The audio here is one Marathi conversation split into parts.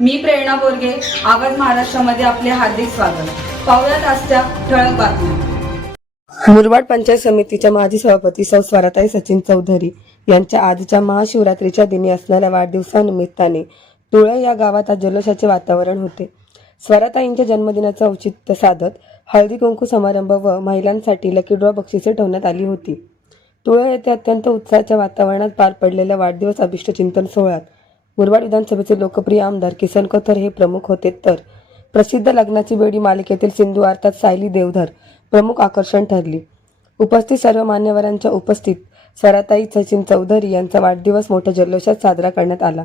मी प्रेरणा बोरगे आवाज महाराष्ट्रामध्ये आपले हार्दिक स्वागत. पाहुयात आजच्या ठळक बातम्या. मुरबाड पंचायत समितीच्या माजी सभापती सौ स्वराताई सचिन चौधरी यांच्या आजच्या महाशिवरात्रीच्या दिनी असणाऱ्या वाढदिवसानिमित्ताने तुळं या गावात आज जल्लोषाचे वातावरण होते. स्वराताईंच्या जन्मदिनाचं औचित्य साधत हळदी कुंकू समारंभ व महिलांसाठी लकी ड्रॉ बक्षिसे ठेवण्यात आली होती. तुळं येथे अत्यंत उत्साहाच्या वातावरणात पार पडलेल्या वाढदिवस अभिष्ट चिंतन सोहळ्यात मुरबाड विधानसभेचे लोकप्रिय आमदार किसन कोथर हे प्रमुख होते तर प्रसिद्ध लग्नाची बेडी मालिकेतील सिंधू अर्थात सायली देवधर प्रमुख आकर्षण ठरली. उपस्थित सर्व मान्यवरांच्या उपस्थित सराताई सचिन चौधरी यांचा वाढदिवस मोठ्या जल्लोषात साजरा करण्यात आला.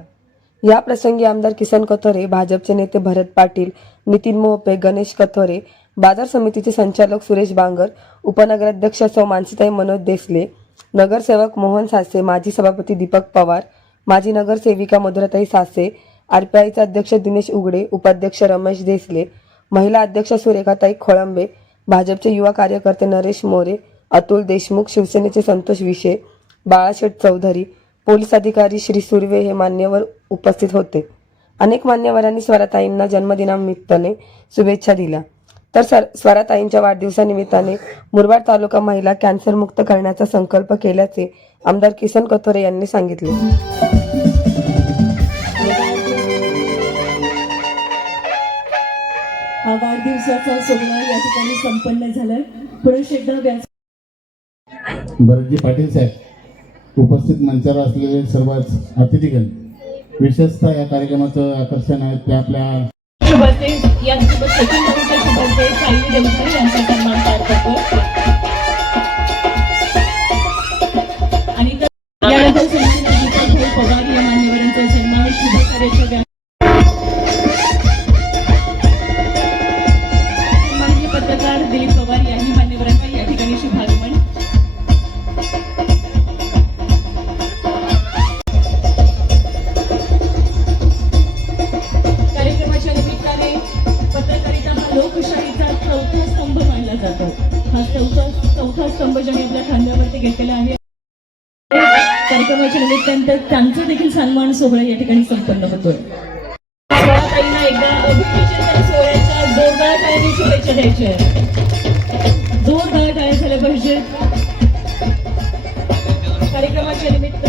या प्रसंगी आमदार किसन कथोरे भाजपचे नेते भरत पाटील नितीन मोहपे गणेश कथोरे बाजार समितीचे संचालक सुरेश बांगर उपनगराध्यक्ष सौ मानसीताई मनोज देसले नगरसेवक मोहन सासे माजी सभापती दीपक पवार माजी नगरसेविका मधुराताई सासे आरपीआयचे अध्यक्ष दिनेश उगडे उपाध्यक्ष रमेश देसले महिला अध्यक्ष सुरेखाताई खोळंबे भाजपचे युवा कार्यकर्ते नरेश मोरे अतुल देशमुख शिवसेनेचे संतोष विशे बाळाशेठ चौधरी पोलीस अधिकारी श्री सुर्वे हे मान्यवर उपस्थित होते. अनेक मान्यवरांनी स्वराताईंना जन्मदिनानिमित्ताने शुभेच्छा दिल्या. तर सर स्वराताईंच्या वाढदिवसानिमित्ताने मुरबाड तालुका महिला कॅन्सरमुक्त करण्याचा संकल्प केल्याचे आमदार किसन कथोरे यांनी सांगितले. वाढदिवसाचा सोहळा या ठिकाणी संपन्न झालाय. पुरुष एकदा व्यास भरतजी पाटील साहेब उपस्थित मंचावर असलेले सर्वच अतिथीगण विशेषतः या कार्यक्रमाचं आकर्षण आहे. ते आपल्या शुभते. यांच्यासोबत सचिन भाऊच्या शुभते. साई देवधर यांचा सन्मान पार करतो. आणि तर- यानंतर संचित दीपक भाऊ पवार या मान्यवरांचा सन्मान. शुभ कार्याच्या सन्मान सोहळा या ठिकाणी संपन्न होतोय. एकदा सोहळ्याच्या जोरदार टाळ्यांनी शुभेच्छा द्यायच्या जोरदार टाळ्या झाल्या पाहिजे. कार्यक्रमाच्या निमित्त.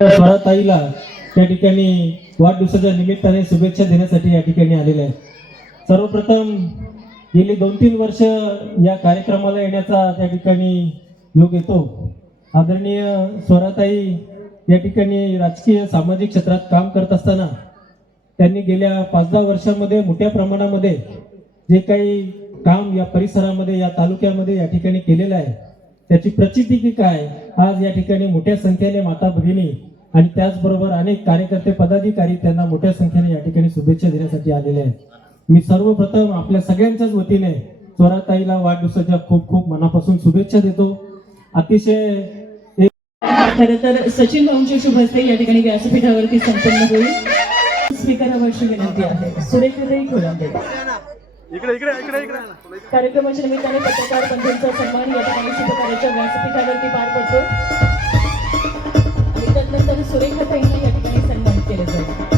स्वराताईला त्या ठिकाणी वाढदिवसाच्या निमित्ताने शुभेच्छा देण्यासाठी या ठिकाणी आलेले आहेत. सर्वप्रथम गेली दोन तीन वर्ष या कार्यक्रमाला येण्याचा त्या ठिकाणी योग येतो. आदरणीय स्वराताई या ठिकाणी राजकीय सामाजिक क्षेत्रात काम करत असताना त्यांनी गेल्या पाच दहा वर्षांमध्ये मोठ्या प्रमाणामध्ये जे काही काम या परिसरामध्ये या तालुक्यामध्ये या ठिकाणी केलेलं आहे त्याची प्रचिती की काय आज या ठिकाणी मोठ्या संख्येने माता भगिनी आणि त्याचबरोबर अनेक कार्यकर्ते पदाधिकारी त्यांना मोठ्या संख्येने या ठिकाणी शुभेच्छा देण्यासाठी आलेले आहेत. मी सर्वप्रथम आपल्या सगळ्यांच्याच वतीने स्वराताईला वाढदिवसाच्या खूप खूप मनापासून शुभेच्छा देतो. अतिशय खर तर सचिन भाऊंच्या शुभ हस्ते या ठिकाणी व्यासपीठावरती संपन्न होईल. स्वीकारावरची विनंती आहे. सुरेखाताई खोलांदे कार्यक्रमाच्या निमित्ताने पत्रकार बंधूंचा सन्मान या ठिकाणी शुभकार्याच्या व्यासपीठावरती पार पडतो. आणि त्यानंतर सुरेखाताईंना या ठिकाणी सन्मानित केलं जाईल.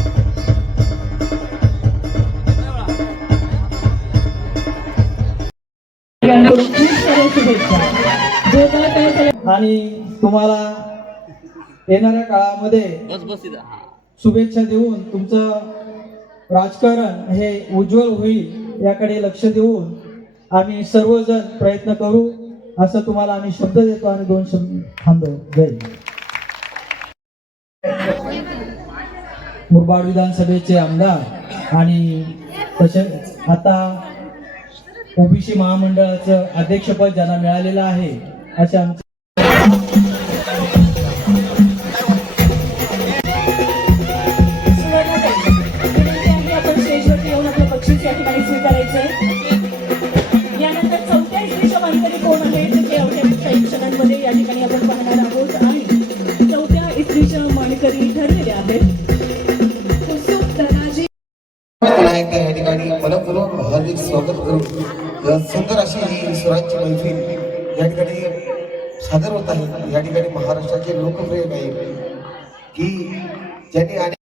खूप साऱ्या शुभेच्छा. आणि तुम्हाला येणाऱ्या काळामध्ये शुभेच्छा देऊन तुमचं राजकारण हे उज्ज्वल होईल याकडे लक्ष देऊन आम्ही सर्वजण प्रयत्न करू. असं तुम्हाला आम्ही शब्द देतो आणि दोन शब्द थांबतो जय मुरबाड विधानसभेचे आमदार आणि तसेच आता ओबीसी महामंडळाचं अध्यक्षपद ज्यांना मिळालेलं आहे असे आमचे या ठिकाणी मनपूर्वक हार्दिक स्वागत करून अ, सुंदर अशी ही स्वराज्य मैफिल या ठिकाणी सादर होत आहेत या ठिकाणी महाराष्ट्राचे लोकप्रिय गायक की ज्यांनी अनेक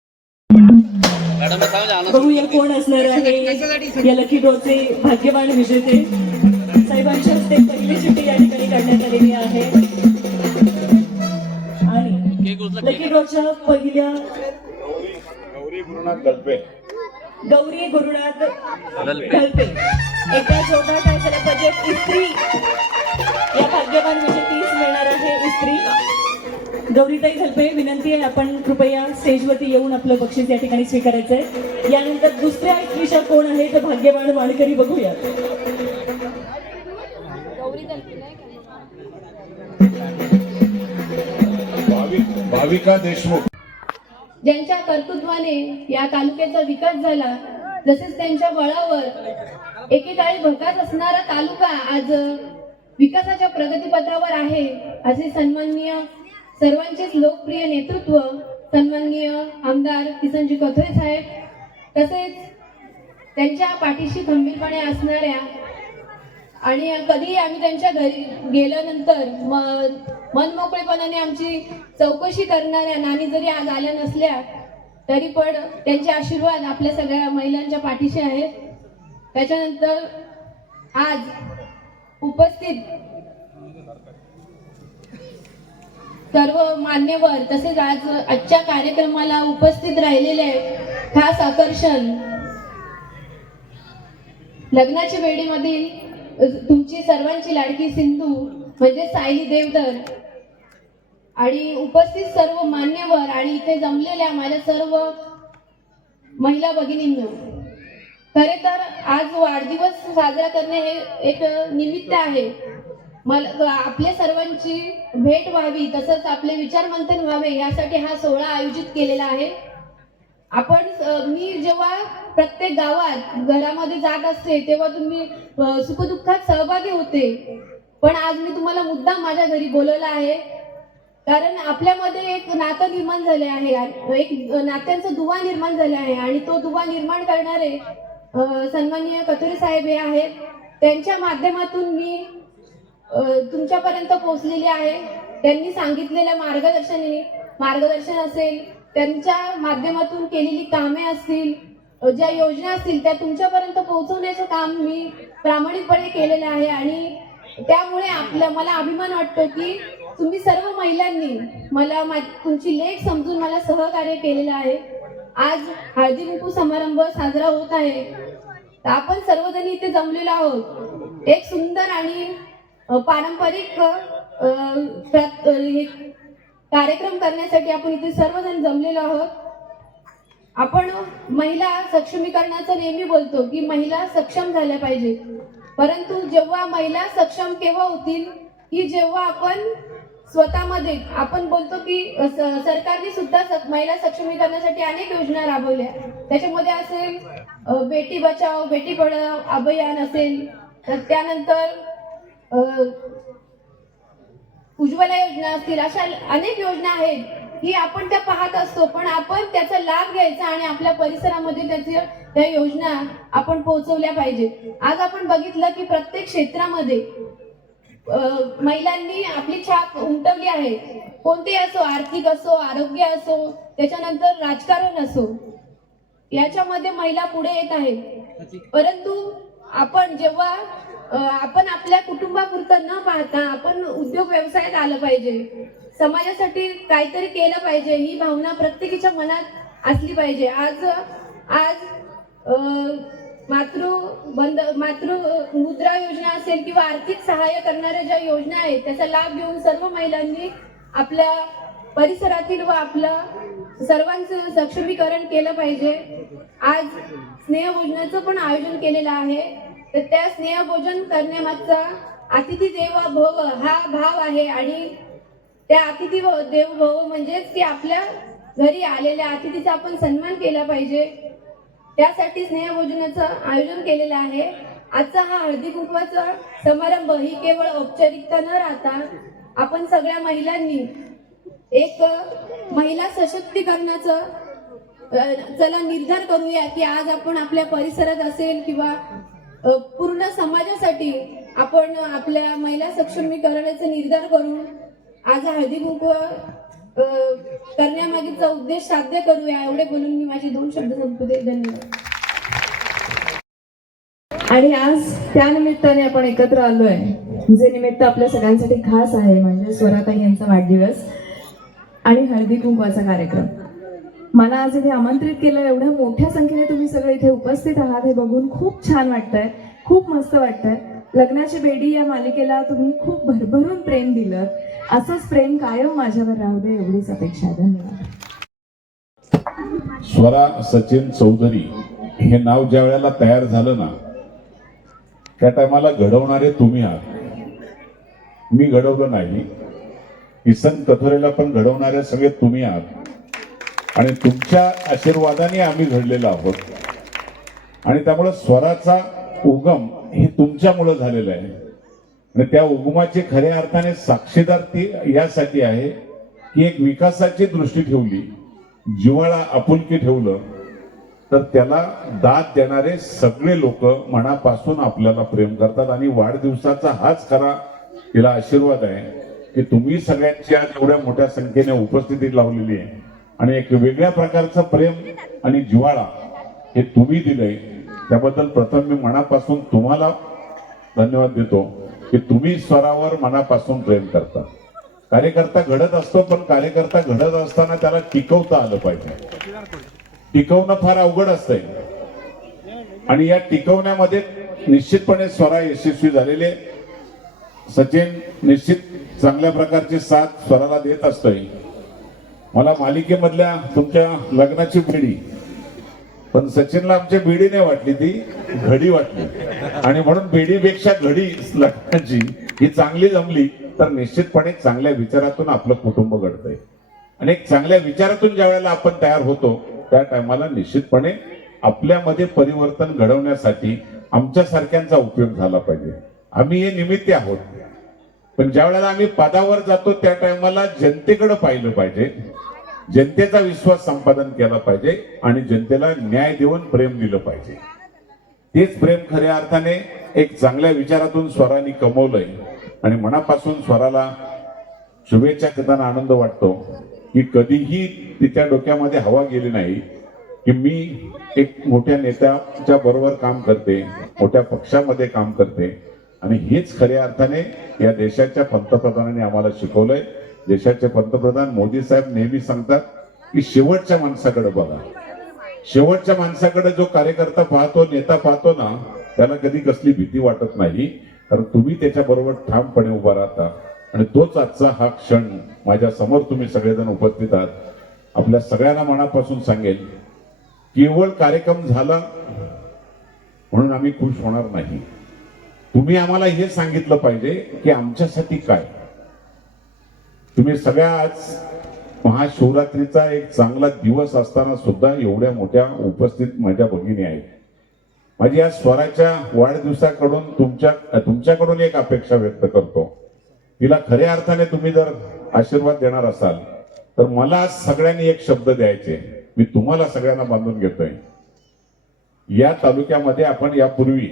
बघूया कोण असणार आहे. या लकी ड्रॉचे भाग्यवान विजेते. साहेबांच्या हस्ते पहिली चिठ्ठी या ठिकाणी काढण्यात आलेली आहे. आणि लकी ड्रॉच्या पहिल्या गौरी गुरुनाथ कल्पे एका जोडा काय झालं बजेट इस्त्री. या भाग्यवान विजेतीस मिळणार आहे इस्त्री. गौरीताई घलपे विनंती आहे आपण कृपया स्टेजवरती येऊन आपलं बक्षीस या ठिकाणी स्वीकारायचं आहे यानंतर दुसऱ्या इस्त्रीच्या कोण आहे तर भाग्यवान वाणकरी बघूया भाविका देशमुख. ज्यांच्या कर्तृत्वाने या तालुक्याचा विकास झाला तसेच त्यांच्या बळावर एकेकाळी भकास असणारा तालुका आज विकासाच्या प्रगतीपथावर आहे असे सन्माननीय सर्वांचेच लोकप्रिय नेतृत्व सन्माननीय आमदार किसनजी कथोरे साहेब तसेच त्यांच्या पाठीशी खंबीरपणे असणाऱ्या आणि कधी आम्ही त्यांच्या घरी गेल्यानंतर म- मनमोकळेपणाने आमची चौकशी करणाऱ्या नानी जरी आज आल्या नसल्या तरी पण त्यांचे आशीर्वाद आपल्या सगळ्या महिलांच्या पाठीशी आहेत. त्याच्यानंतर आज उपस्थित सर्व मान्यवर तसेच आज आजच्या कार्यक्रमाला उपस्थित राहिलेले खास आकर्षण लग्नाच्या वेळीमधील तुमची सर्वांची लाडकी सिंधू म्हणजे सायली देवधर आणि उपस्थित सर्व मान्यवर आणि इथे जमलेल्या माझ्या सर्व महिला भगिनींनो खरे तर आज वाढदिवस साजरा करणे हे एक निमित्त आहे. मला आपल्या सर्वांची भेट व्हावी तसंच आपले विचार मंथन व्हावे यासाठी हा सोहळा आयोजित केलेला आहे. आपण मी जेव्हा प्रत्येक गावात घरामध्ये जात असते तेव्हा तुम्ही सुखदुःखात सहभागी होते. पण आज मी तुम्हाला मुद्दा माझ्या घरी बोलवलं आहे. कारण आपल्यामध्ये एक नातं निर्माण झाले आहे. एक नात्यांचा दुवा निर्माण झाला आहे. आणि तो दुवा निर्माण करणारे सन्माननीय कथोरे साहेब हे आहेत. त्यांच्या माध्यमातून मी तुमच्यापर्यंत पोहोचलेली आहे. त्यांनी सांगितलेल्या मार्गदर्शनाने मार्गदर्शन असेल त्यांच्या माध्यमातून केलेली कामे असतील ज्या योजना असतील त्या तुमच्यापर्यंत पोहोचवण्याचं काम मी प्रामाणिकपणे केलेलं आहे. आणि त्यामुळे आपलं मला अभिमान वाटतो की तुम्ही सर्व महिलांनी मला मा- तुमची लेख समजून मला सहकार्य केलेलं आहे. आज हळदी कुंकू समारंभ साजरा होत आहे. आपण सर्वजण इथे जमलेलो आहोत. एक सुंदर आणि पारंपरिक हे कार्यक्रम करण्यासाठी आपण इथे सर्वजण जमलेलो आहोत. आपण महिला सक्षमीकरणाचं नेहमी बोलतो की महिला सक्षम झाल्या पाहिजे. परंतु जेव्हा महिला सक्षम केव्हा होतील की जेव्हा आपण स्वतःमध्ये आपण बोलतो की स- सरकारने सुद्धा स- महिला सक्षमीकरणासाठी अनेक योजना राबवल्या. त्याच्यामध्ये असेल बेटी बचाव बेटी पढाव अभियान असेल तर त्यानंतर उज्ज्वला योजना असतील अशा अनेक योजना आहेत ही आपण त्या पाहत असतो. पण आपण त्याचा लाभ घ्यायचा आणि आपल्या परिसरामध्ये त्याच्या त्या योजना आपण पोहोचवल्या पाहिजे आज आपण बघितलं की प्रत्येक क्षेत्रामध्ये महिलांनी आपली छाप उमटवली आहे. कोणते असो आर्थिक असो आरोग्य असो त्याच्यानंतर राजकारण असो याच्यामध्ये महिला पुढे येत आहेत. परंतु आपण जेव्हा आपण आपल्या कुटुंबापुरतं न पाहता आपण उद्योग व्यवसायात आलं पाहिजे. समाजासाठी काहीतरी केलं पाहिजे ही भावना प्रत्येकीच्या मनात असली पाहिजे. आज आज मातृ बंद मातृ मुद्रा योजना असेल किंवा आर्थिक सहाय्य करणाऱ्या ज्या योजना आहेत त्याचा लाभ घेऊन सर्व महिलांनी आपल्या परिसरातील व आपलं सर्वांचं सक्षमीकरण केलं पाहिजे. आज स्नेह योजनेचं पण आयोजन केलेलं आहे. तर त्या स्नेहभोजन करण्यामागचा अतिथी देव भव हा भाव आहे आणि त्या अतिथी देव भव म्हणजेच की आपल्या घरी आलेल्या अतिथीचा आपण सन्मान केला पाहिजे. त्यासाठी स्नेहभोजनाचं आयोजन केलेलं आहे. आजचा हा हळदी कुंकवाचा समारंभ ही केवळ औपचारिकता न राहता आपण सगळ्या महिलांनी एक महिला सशक्तीकरणाचं चला निर्धार करूया की आज आपण आपल्या परिसरात असेल किंवा पूर्ण समाजासाठी आपण आपल्या महिला सक्षमीकरणाचा निर्धार करून आज हा हळदी कुंकू अ, करण्यामागीचा उद्देश साध्य करूया एवढे बोलून मी माझे दोन शब्द संपवते धन्यवाद. आणि आज त्या निमित्ताने आपण एकत्र आलोय जे निमित्त आपल्या सगळ्यांसाठी खास आहे म्हणजे स्वराताई यांचा वाढदिवस आणि हळदी कुंकवाचा कार्यक्रम. मला आज इथे आमंत्रित केलं एवढ्या मोठ्या संख्येने तुम्ही सगळे इथे उपस्थित आहात हे बघून खूप छान वाटतंय खूप मस्त वाटतंय. लग्नाची बेडी या मालिकेला तुम्ही खूप भरभरून प्रेम दिलं. असंच प्रेम कायम माझ्यावर राहू दे एवढीच अपेक्षा. आहे धन्यवाद. स्वरा सचिन चौधरी हे नाव ज्या वेळेला तयार झालं ना त्या टायमाला घडवणारे तुम्ही आहात. मी घडवलं नाही किसन कथोरेला पण घडवणारे सगळे तुम्ही आहात. आणि तुमच्या आशीर्वादाने आम्ही घडलेलो आहोत. आणि त्यामुळं स्वराचा उगम हे तुमच्यामुळं झालेलं आहे. आणि त्या उगमाचे खऱ्या अर्थाने साक्षीदार ती यासाठी आहे की एक विकासाची दृष्टी ठेवली जिव्हाळा आपुलकी ठेवलं तर त्याला दाद देणारे सगळे लोक मनापासून आपल्याला प्रेम करतात. आणि वाढदिवसाचा हाच खरा तिला आशीर्वाद आहे की तुम्ही सगळ्यांची आज एवढ्या मोठ्या संख्येने उपस्थिती लावलेली आहे. आणि एक वेगळ्या प्रकारचं प्रेम आणि जिव्हाळा हे तुम्ही दिलंय. त्याबद्दल प्रथम मी मनापासून तुम्हाला धन्यवाद देतो की तुम्ही स्वरावर मनापासून प्रेम करता. कार्यकर्ता घडत असतो पण कार्यकर्ता घडत असताना त्याला टिकवता आलं पाहिजे. टिकवणं फार अवघड असतंय. आणि या टिकवण्यामध्ये निश्चितपणे स्वरा यशस्वी झालेले सचिन निश्चित चांगल्या प्रकारची साथ स्वराला देत असतोय. मला मालिकेमधल्या तुमच्या लग्नाची पिढी पण सचिनला आमच्या बेडी नाही वाटली ती घडी वाटली. आणि म्हणून बेडीपेक्षा घडी लग्नाची ही चांगली जमली तर निश्चितपणे चांगल्या विचारातून आपलं कुटुंब घडतंय. आणि एक चांगल्या विचारातून ज्या वेळेला आपण तयार होतो त्या टायमाला निश्चितपणे आपल्यामध्ये परिवर्तन घडवण्यासाठी आमच्या सारख्यांचा उपयोग झाला पाहिजे. आम्ही हे निमित्त आहोत. पण ज्या वेळेला आम्ही पदावर जातो त्या टायमाला जनतेकडे पाहिलं पाहिजे. जनतेचा विश्वास संपादन केला पाहिजे आणि जनतेला न्याय देऊन प्रेम दिलं पाहिजे. तेच प्रेम खऱ्या अर्थाने एक चांगल्या विचारातून स्वरांनी कमवलंय. आणि मनापासून स्वराला शुभेच्छा करताना आनंद वाटतो की कधीही तिच्या डोक्यामध्ये हवा गेली नाही की मी एक मोठ्या नेत्याच्या बरोबर काम करते मोठ्या पक्षामध्ये काम करते. आणि हेच खऱ्या अर्थाने या देशाच्या पंतप्रधानांनी आम्हाला शिकवलंय. देशाचे पंतप्रधान मोदी साहेब नेहमी सांगतात की शेवटच्या माणसाकडे बघा. शेवटच्या माणसाकडे जो कार्यकर्ता पाहतो नेता पाहतो ना त्याला कधी कसली भीती वाटत नाही. कारण तुम्ही त्याच्याबरोबर ठामपणे उभा राहता. आणि तोच आजचा हा क्षण माझ्यासमोर तुम्ही सगळेजण उपस्थित आहात. आपल्या सगळ्यांना मनापासून सांगेल केवळ कार्यक्रम झाला म्हणून आम्ही खुश होणार नाही. तुम्ही आम्हाला हे सांगितलं पाहिजे की आमच्यासाठी काय? तुम्ही सगळ्या आज महाशिवरात्रीचा एक चांगला दिवस असताना सुद्धा एवढ्या मोठ्या उपस्थित माझ्या भगिनी आहेत. माझी या स्वराच्या वाढदिवसाकडून तुमच्या तुमच्याकडून एक अपेक्षा व्यक्त करतो. तिला खऱ्या अर्थाने तुम्ही जर आशीर्वाद देणार असाल तर मला आज सगळ्यांनी एक शब्द द्यायचे. मी तुम्हाला सगळ्यांना बांधून घेतोय. या तालुक्यामध्ये आपण यापूर्वी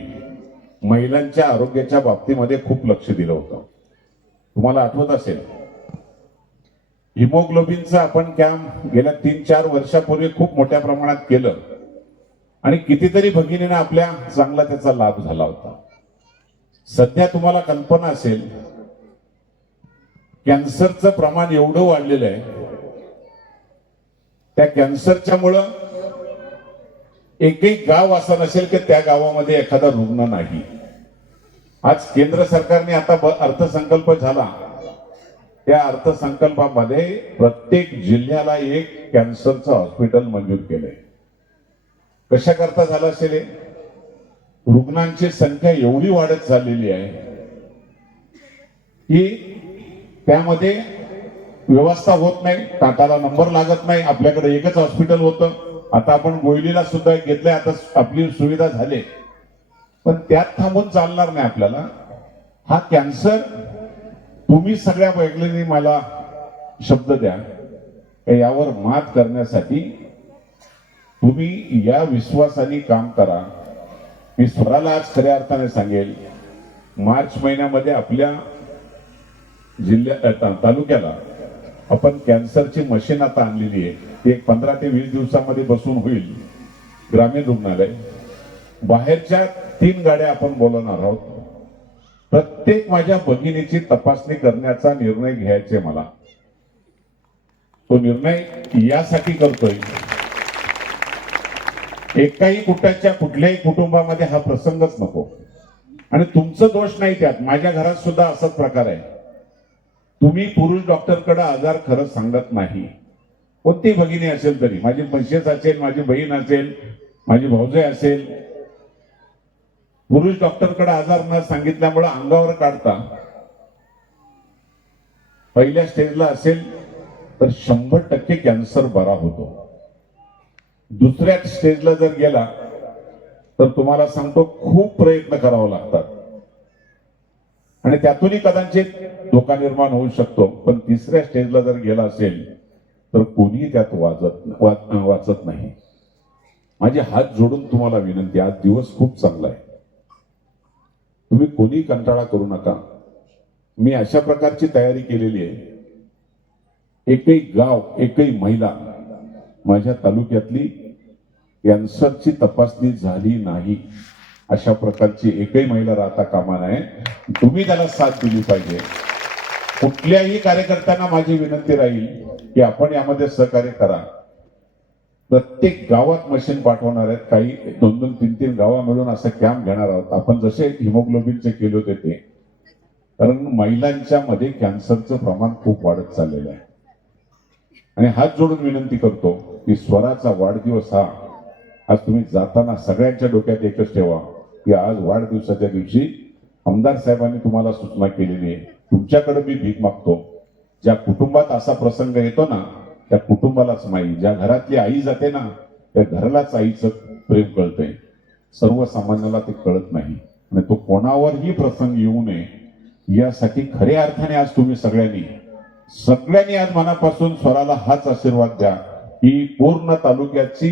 महिलांच्या आरोग्याच्या बाबतीमध्ये खूप लक्ष दिलं होतं. तुम्हाला आठवत असेल हिमोग्लोबिनचं आपण कॅम्प गेल्या तीन चार वर्षापूर्वी खूप मोठ्या प्रमाणात केलं. आणि कितीतरी भगिनींना आपल्या चांगला त्याचा लाभ झाला होता. सध्या तुम्हाला कल्पना असेल कॅन्सरचं प्रमाण एवढं वाढलेलं आहे. त्या कॅन्सरच्या मुळं एकही गाव असं नसेल की त्या गावामध्ये एखादा रुग्ण नाही. आज केंद्र सरकारने आता अर्थसंकल्प झाला. त्या अर्थसंकल्पामध्ये प्रत्येक जिल्ह्याला एक कॅन्सरचं हॉस्पिटल मंजूर केलंय. कशा करता झालं असेल रुग्णांची संख्या एवढी वाढत चाललेली आहे की त्यामध्ये व्यवस्था होत नाही टाटाला नंबर लागत नाही आपल्याकडे एकच हॉस्पिटल होतं. आता आपण गोयलीला सुद्धा घेतलंय आता आपली सुविधा झाली. पण त्यात थांबून चालणार नाही आपल्याला. हा कॅन्सर तुम्ही सगळ्या वैज्ञानिकांनी मला शब्द द्या. यावर मात करण्यासाठी तुम्ही या विश्वासाने काम करा. मी स्वराला आज खऱ्या अर्थाने सांगेल मार्च महिन्यामध्ये आपल्या जिल्ह्या तालुक्याला आपण कॅन्सरची मशीन आता आणलेली आहे. ती एक पंधरा ते वीस दिवसामध्ये बसून होईल. ग्रामीण रुग्णालय. बाहेरच्या तीन गाड्या आपण बोलवणार आहोत. प्रत्येक माझ्या भगिनीची तपासणी करण्याचा निर्णय घ्यायचे मला. तो निर्णय यासाठी करतोय. एकाही कुटाच्या कुठल्याही कुटुंबामध्ये हा प्रसंगच नको. आणि तुमचं दोष नाही त्यात. माझ्या घरात सुद्धा असाच प्रकार आहे. तुम्ही पुरुष डॉक्टरकडे आजार खरंच सांगत नाही. कोणती भगिनी असेल तरी? माझी मिसेस असेल माझी बहीण असेल माझी भाऊजाई असेल पुरुष डॉक्टरकडे आजार न सांगितल्यामुळे अंगावर काढता पहिल्या स्टेजला असेल तर शंभर टक्के कॅन्सर बरा होतो. दुसऱ्या स्टेजला जर गेला तर तुम्हाला सांगतो खूप प्रयत्न करावा लागतात. आणि त्यातूनही कदाचित धोका निर्माण होऊ शकतो. पण तिसऱ्या स्टेजला जर गेला असेल तर कोणीही त्यात वाजत वाचत नाही. माझे हात जोडून तुम्हाला विनंती आज दिवस खूप चांगला आहे. तुम्ही कोणी कंटाळा करू नका. मी अशा प्रकारची तयारी केलेली आहे. एकही गाव एकही महिला माझ्या तालुक्यातली कॅन्सरची तपासणी झाली नाही. अशा प्रकारची एकही महिला राहता कामा नये. तुम्ही त्याला साथ दिली पाहिजे. कुठल्याही कार्यकर्त्यांना माझी विनंती राहील की आपण यामध्ये सहकार्य करा. प्रत्येक गावात मशीन पाठवणार आहेत. काही दोन दोन तीन तीन गावा मिळून असं कॅम्प घेणार आहोत. आपण जसे हिमोग्लोबिनचे केले होते ते. कारण महिलांच्या मध्ये कॅन्सरचं प्रमाण खूप वाढत चाललेलं आहे. आणि हात जोडून विनंती करतो की स्वराचा वाढदिवस हा आज तुम्ही जाताना सगळ्यांच्या डोक्यात एकच ठेवा की आज वाढदिवसाच्या दिवशी आमदार साहेबांनी तुम्हाला सूचना केलेली आहे. तुमच्याकडे मी भीक मागतो. ज्या कुटुंबात असा प्रसंग येतो ना त्या कुटुंबालाच माई ज्या घरातली आई जाते ना त्या घरालाच आईचं प्रेम कळतंय. सर्वसामान्याला ते कळत नाही. आणि तो कोणावरही प्रसंग येऊ नये यासाठी खऱ्या अर्थाने आज तुम्ही सगळ्यांनी सगळ्यांनी आज मनापासून स्वराला हाच आशीर्वाद द्या ही पूर्ण तालुक्याची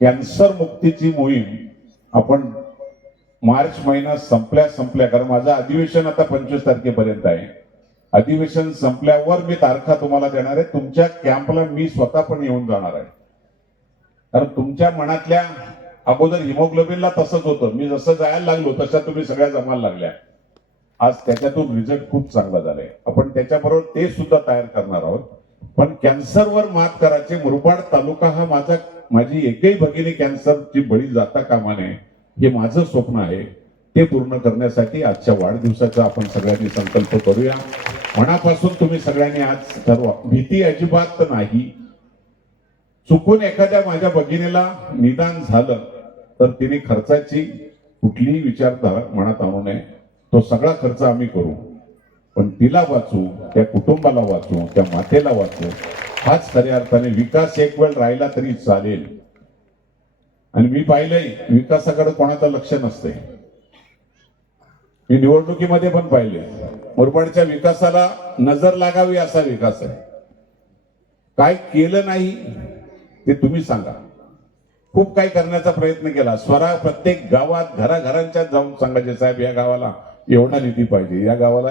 कॅन्सर मुक्तीची मोहीम आपण मार्च महिना संपल्या संपल्या कारण माझं अधिवेशन आता पंचवीस तारखेपर्यंत आहे. अधिवेशन संपल्यावर मी तारखा तुम्हाला देणार आहे. तुमच्या कॅम्पला मी स्वतः पण येऊन जाणार आहे. कारण तुमच्या मनातल्या अगोदर हिमोग्लोबिनला तसंच होतं. मी जसं जायला लागलो तशा तुम्ही सगळ्या जमायला लागल्या. आज त्याच्यातून रिझल्ट खूप चांगला झालाय. आपण त्याच्याबरोबर ते सुद्धा तयार करणार आहोत. पण कॅन्सरवर मात करायचे मुरबाड तालुका हा माझा माझी एकही भगिनी कॅन्सरची बळी जाता कामा नये हे माझं स्वप्न आहे. ते पूर्ण करण्यासाठी आजच्या वाढदिवसाचा आपण सगळ्यांनी संकल्प करूया. मनापासून तुम्ही सगळ्यांनी आज ठरवा भीती अजिबात नाही. चुकून एखाद्या माझ्या भगिनीला निदान झालं तर तिने खर्चाची कुठलीही विचारधारा मनात आणू नये. तो सगळा खर्च आम्ही करू. पण तिला वाचू त्या कुटुंबाला वाचू त्या मातेला वाचू. हाच खऱ्या अर्थाने विकास एक वेळ राहिला तरी चालेल. आणि मी पाहिलंय विकासाकडे कोणाचं लक्ष नसतंय. मी निवडणुकीमध्ये पण पाहिले. मुरबाडच्या विकासाला नजर लागावी असा विकास आहे. काय केलं नाही ते तुम्ही सांगा. खूप काही करण्याचा प्रयत्न केला. स्वरा प्रत्येक गावात घराघरांच्या जाऊन सांगायचे साहेब या गावाला एवढा निधी पाहिजे. या गावाला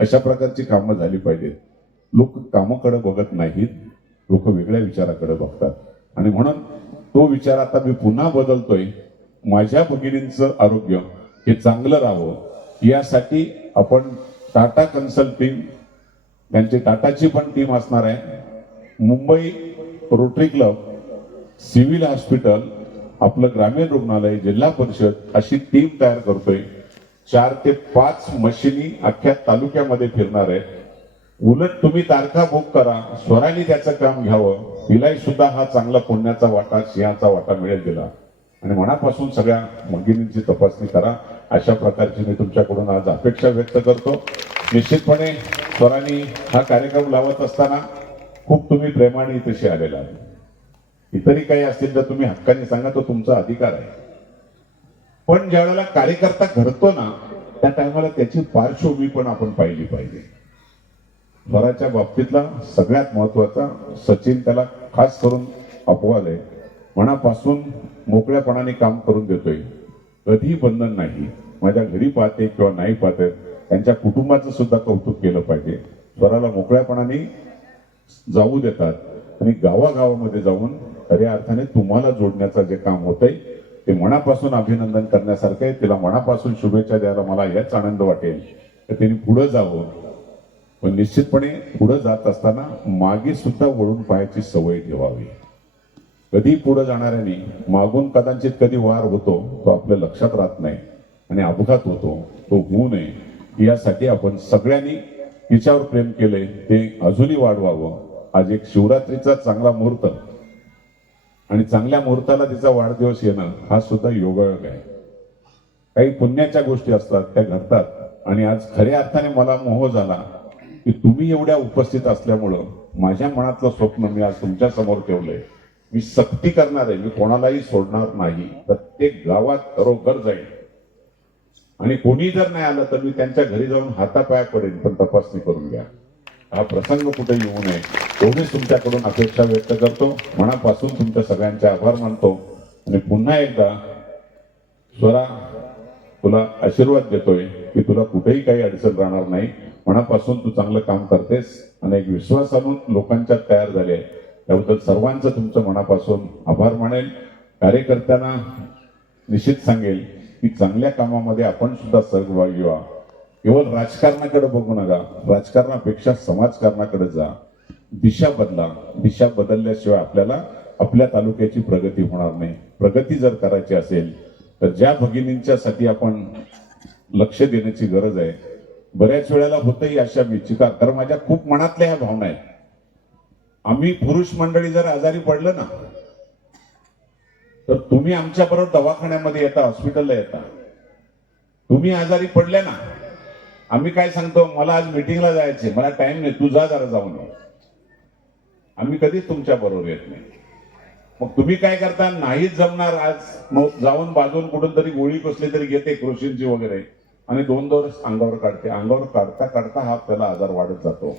अशा प्रकारची कामं झाली पाहिजेत लोक कामाकडे बघत नाहीत. लोक वेगळ्या विचाराकडे बघतात. आणि म्हणून तो विचार आता मी पुन्हा बदलतोय. माझ्या भगिनींचं आरोग्य हे चांगलं राहावं. यासाठी आपण टाटा कन्सल्टिंग त्यांची टाटाची पण टीम असणार आहे. Mumbai rotary club civil hospital आपलं ग्रामीण रुग्णालय जिल्हा परिषद अशी टीम तयार करतोय. चार ते पाच मशिनी अख्ख्या तालुक्यामध्ये फिरणार आहेत उलट तुम्ही तारखा बुक करा स्वराने त्याचं काम घ्यावं. तिलाही सुद्धा हा चांगला पुण्याचा वाटा सिंहाचा वाटा मिळेल तिला. आणि मनापासून सगळ्या मगिनींची तपासणी करा. अशा प्रकारची मी तुमच्याकडून आज अपेक्षा व्यक्त करतो. निश्चितपणे स्वरांनी हा कार्यक्रम लावत असताना खूप तुम्ही प्रेमाने इथेशी आलेला आहे इतरही काही असतील तर तुम्ही हक्काने सांगा तो तुमचा अधिकार आहे. पण ज्या वेळेला कार्यकर्ता घडतो ना त्या टायमाला त्याची पार्श्वभूमी पण आपण पाहिली पाहिजे. स्वराच्या बाबतीतला सगळ्यात महत्त्वाचा सचिन त्याला खास करून अपवाद आहे. मनापासून मोकळ्यापणाने काम करून देतोय. कधीही बंधन नाही. माझ्या घरी पाहते किंवा नाही पाहते त्यांच्या कुटुंबाचं सुद्धा कौतुक केलं पाहिजे. स्वराला मोकळ्यापणाने जाऊ देतात. आणि गावागावामध्ये जाऊन खऱ्या अर्थाने तुम्हाला जोडण्याचं जे काम होतंय ते मनापासून अभिनंदन करण्यासारखं आहे. तिला मनापासून शुभेच्छा द्यायला मला याच आनंद वाटेल. तर तिने पुढे जावं. पण निश्चितपणे पुढे जात असताना मागे सुद्धा वळून पाहायची सवय ठेवावी. कधी पुढे जाणाऱ्याने मागून कदाचित कधी वार होतो तो आपल्या लक्षात राहत नाही. आणि अपघात होतो. तो होऊ नये यासाठी आपण सगळ्यांनी तिच्यावर प्रेम केले. ते अजूनही वाढवावं. आज एक शिवरात्रीचा चांगला मुहूर्त. आणि चांगल्या मुहूर्ताला तिचा वाढदिवस येणं हा सुद्धा योगायोग आहे. काही पुण्याच्या गोष्टी असतात त्या घडतात. आणि आज खऱ्या अर्थाने मला मोह झाला की तुम्ही एवढ्या उपस्थित असल्यामुळं माझ्या मनातलं स्वप्न मी आज तुमच्यासमोर ठेवलंय. मी सक्ती करणार आहे. मी कोणालाही सोडणार नाही. प्रत्येक गावात खरोखर जाईल. आणि कोणी जर नाही आलं तर मी त्यांच्या घरी जाऊन हातापाया पडेन पण तपासणी करून घ्या. हा प्रसंग कुठे येऊ नये एवढीच तुमच्याकडून अपेक्षा व्यक्त करतो. मनापासून तुमच्या सगळ्यांचे आभार मानतो. आणि पुन्हा एकदा स्वरा तुला आशीर्वाद देतोय की तुला कुठेही काही अडचण राहणार नाही. मनापासून तू चांगलं काम करतेस आणि एक विश्वास आणून लोकांच्यात तयार झाले त्याबद्दल सर्वांचं तुमचं मनापासून आभार मानेल कार्यकर्त्यांना निश्चित सांगेल की चांगल्या कामामध्ये आपण सुद्धा सहभागी व्हा. केवळ राजकारणाकडे बघू नका. राजकारणापेक्षा समाजकारणाकडे जा. दिशा बदला. दिशा बदलल्याशिवाय आपल्याला आपल्या तालुक्याची प्रगती होणार नाही. प्रगती जर करायची असेल तर ज्या भगिनींच्यासाठी आपण लक्ष देण्याची गरज आहे बऱ्याच वेळेला होतही अशा मिचिका कारण माझ्या खूप मनातल्या ह्या भावना आहेत. आम्ही पुरुष मंडळी जर आजारी पडलं ना तर तुम्ही आमच्या बरोबर दवाखान्यामध्ये येता हॉस्पिटलला येता. तुम्ही आजारी पडले ना आम्ही काय सांगतो मला आज मिटिंगला जायचे मला टाइम नाही तू जा जरा जाऊन आम्ही कधीच तुमच्या बरोबर येत नाही. मग तुम्ही काय करता नाहीच जमणार आज मग जाऊन बाजून कुठून तरी गोळी कसली तरी घेते कृषींची वगैरे. आणि दोन दिवस अंगावर काढते. अंगावर काढता काढता हा त्याला आजार वाढत जातो.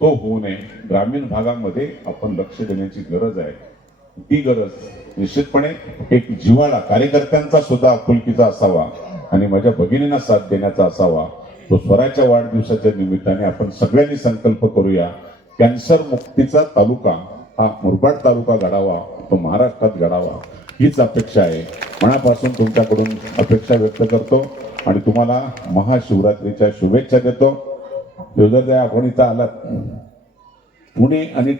तो होऊ नये. ग्रामीण भागामध्ये आपण लक्ष देण्याची गरज आहे. ही गरज निश्चितपणे एक जिवाळा कार्यकर्त्यांचा सुद्धा आपुलकीचा असावा आणि माझ्या भगिनींना साथ देण्याचा असावा. तो स्वराच्या वाढदिवसाच्या निमित्ताने आपण सगळ्यांनी संकल्प करूया. कॅन्सर मुक्तीचा तालुका हा मुरबाड तालुका घडावा तो महाराष्ट्रात घडावा. हीच अपेक्षा आहे. मनापासून तुमच्याकडून अपेक्षा व्यक्त करतो आणि तुम्हाला महाशिवरात्रीच्या शुभेच्छा देतो. योजना आपण इथं आलात. पुणे आणि